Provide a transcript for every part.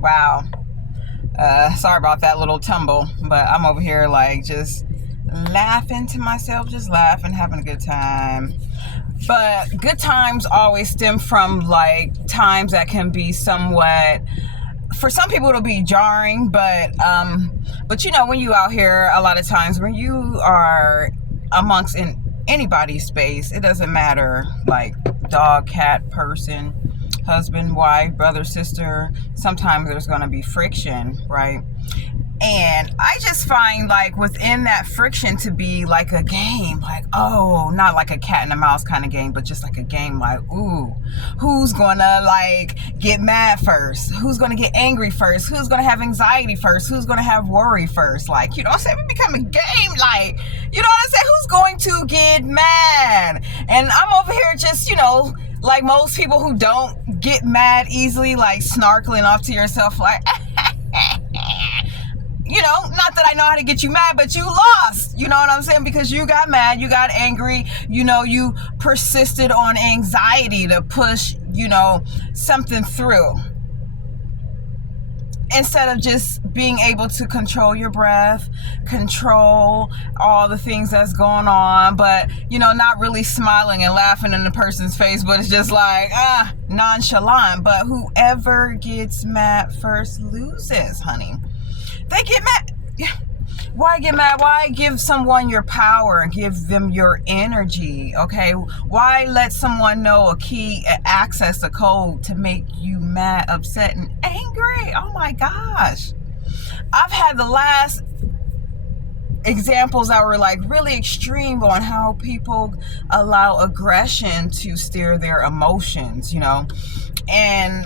Wow. Sorry about that little tumble, but I'm over here like just laughing to myself, just laughing, having a good time. But good times always stem from like times that can be somewhat, for some people it'll be jarring, but you know, when you out here, a lot of times when you are amongst in anybody's space, it doesn't matter, like dog, cat, person, husband, wife, brother, sister, sometimes there's going to be friction, right? And I just find like within that friction to be like a game, like, oh, not like a cat and a mouse kind of game, but just like a game, like, ooh, who's gonna like get mad first? Who's gonna get angry first? Who's gonna have anxiety first? Who's gonna have worry first? Like, you know what I'm saying? It become a game, like, you know what I'm saying? Who's going to get mad? And I'm over here just, you know, like most people who don't get mad easily, like snarkling off to yourself, like, you know, not that I know how to get you mad, but you lost. You know what I'm saying? Because you got mad, you got angry, you know, you persisted on anxiety to push, you know, something through. Instead of just being able to control your breath, control all the things that's going on, but, you know, not really smiling and laughing in the person's face, but it's just like, nonchalant. But whoever gets mad first loses, honey. They get mad. Why get mad? Why give someone your power and give them your energy? Okay. Why let someone know a key, access, a code to make you mad, upset, and angry? Oh my gosh. I've had the last examples that were like really extreme on how people allow aggression to steer their emotions, you know, and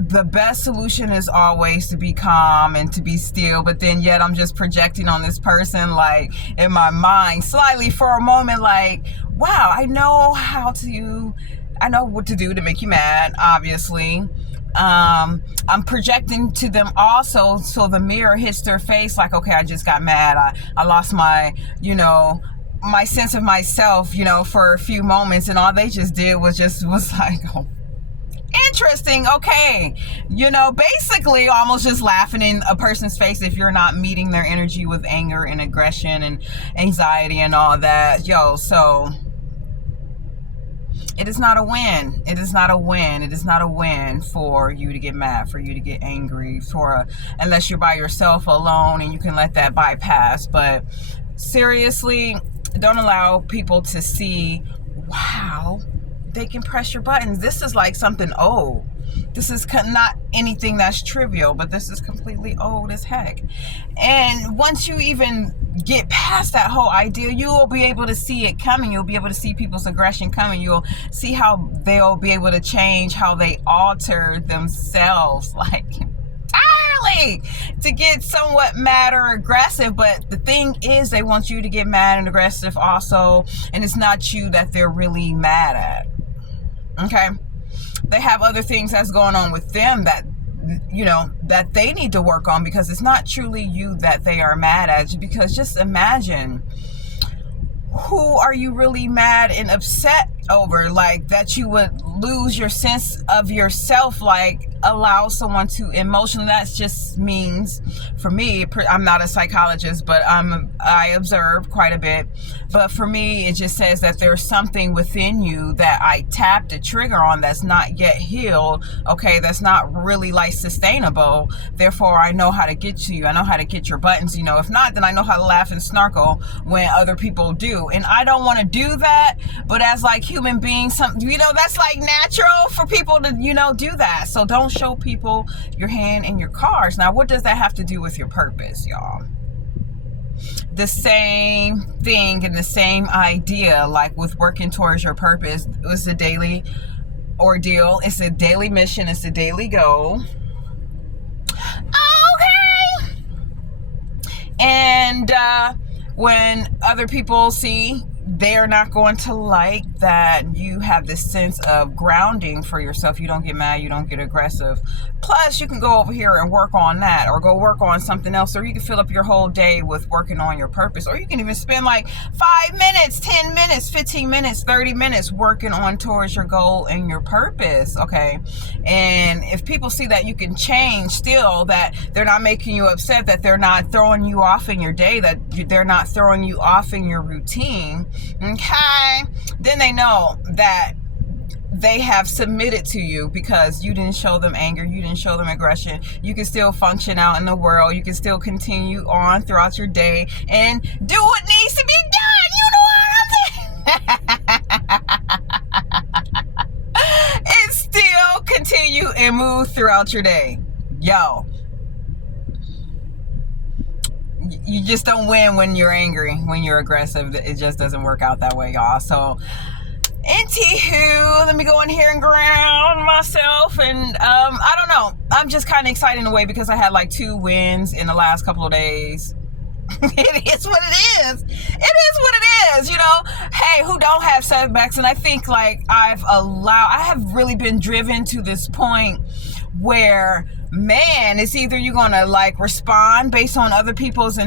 the best solution is always to be calm and to be still, but then yet I'm just projecting on this person, like in my mind slightly for a moment, like, wow, I know what to do to make you mad, obviously. I'm projecting to them also, so the mirror hits their face like, okay, I just got mad, I lost my, you know, my sense of myself, you know, for a few moments, and all they just did was like, oh, interesting, okay, you know, basically almost just laughing in a person's face if you're not meeting their energy with anger and aggression and anxiety and all that. So it is not a win. It is not a win. It is not a win for you to get mad, for you to get angry, unless you're by yourself alone and you can let that bypass. But seriously, don't allow people to see, wow, they can press your buttons. This is like something old. This is not anything that's trivial, but this is completely old as heck. And once you even get past that whole idea, you will be able to see it coming. You'll be able to see people's aggression coming. You'll see how they'll be able to change, how they alter themselves, like entirely, to get somewhat mad or aggressive. But the thing is, they want you to get mad and aggressive also, and it's not you that they're really mad at. Okay, they have other things that's going on with them that, you know, that they need to work on, because it's not truly you that they are mad at. Because just imagine, who are you really mad and upset over? Like, that you would lose your sense of yourself, like allow someone to emotionally, that just means, for me, I'm not a psychologist, but I observe quite a bit, but for me it just says that there's something within you that I tapped a trigger on that's not yet healed, okay, that's not really like sustainable. Therefore I know how to get to you, I know how to get your buttons, you know. If not, then I know how to laugh and snarkle when other people do, and I don't want to do that. But as like human beings, something, you know, that's like natural for people to, you know, do that. So don't show people your hand in your cards. Now, what does that have to do with your purpose, y'all? The same thing and the same idea, like with working towards your purpose. It's a daily ordeal, it's a daily mission, it's a daily goal. Okay. And when other people see they're not going to like that you have this sense of grounding for yourself. You don't get mad, you don't get aggressive. Plus, you can go over here and work on that, or go work on something else, or you can fill up your whole day with working on your purpose, or you can even spend like 5 minutes, 10 minutes, 15 minutes, 30 minutes working on towards your goal and your purpose. Okay. And if people see that you can change still, that they're not making you upset, that they're not throwing you off in your day, that they're not throwing you off in your routine, okay, then they know that they have submitted to you, because you didn't show them anger, you didn't show them aggression. You can still function out in the world, you can still continue on throughout your day and do what needs to be done. You know what I'm saying? And still continue and move throughout your day. Yo, you just don't win when you're angry, when you're aggressive. It just doesn't work out that way, y'all. So anywho, let me go in here and ground myself. And I don't know, I'm just kind of excited in a way, because I had like 2 wins in the last couple of days. It is what it is. It is what it is, you know. Hey, who don't have setbacks? And I think like I have really been driven to this point where, man, it's either you're gonna like respond based on other people's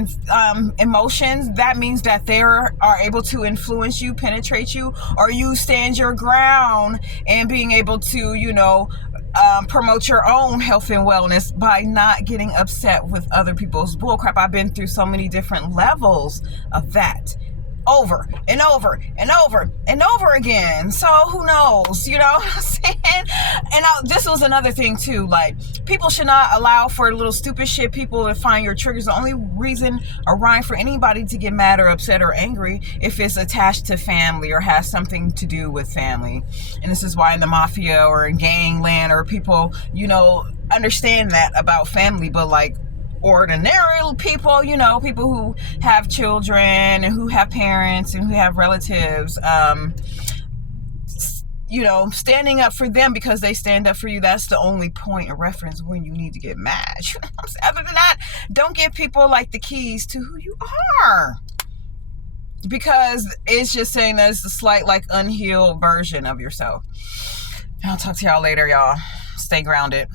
emotions. That means that they are able to influence you, penetrate you, or you stand your ground and being able to, you know, promote your own health and wellness by not getting upset with other people's bullcrap. I've been through so many different levels of that, over and over and over and over again. So who knows, you know what I'm saying? And this was another thing too, like, people should not allow for little stupid shit people to find your triggers. The only reason or rhyme for anybody to get mad or upset or angry if it's attached to family or has something to do with family. And this is why in the mafia or in gangland, or people, you know, understand that about family, but like ordinary people, you know, people who have children and who have parents and who have relatives, you know, standing up for them because they stand up for you, that's the only point of reference when you need to get mad. You know what I'm saying? Other than that, don't give people like the keys to who you are, because it's just saying that it's a slight like unhealed version of yourself. I'll talk to y'all later, y'all. Stay grounded.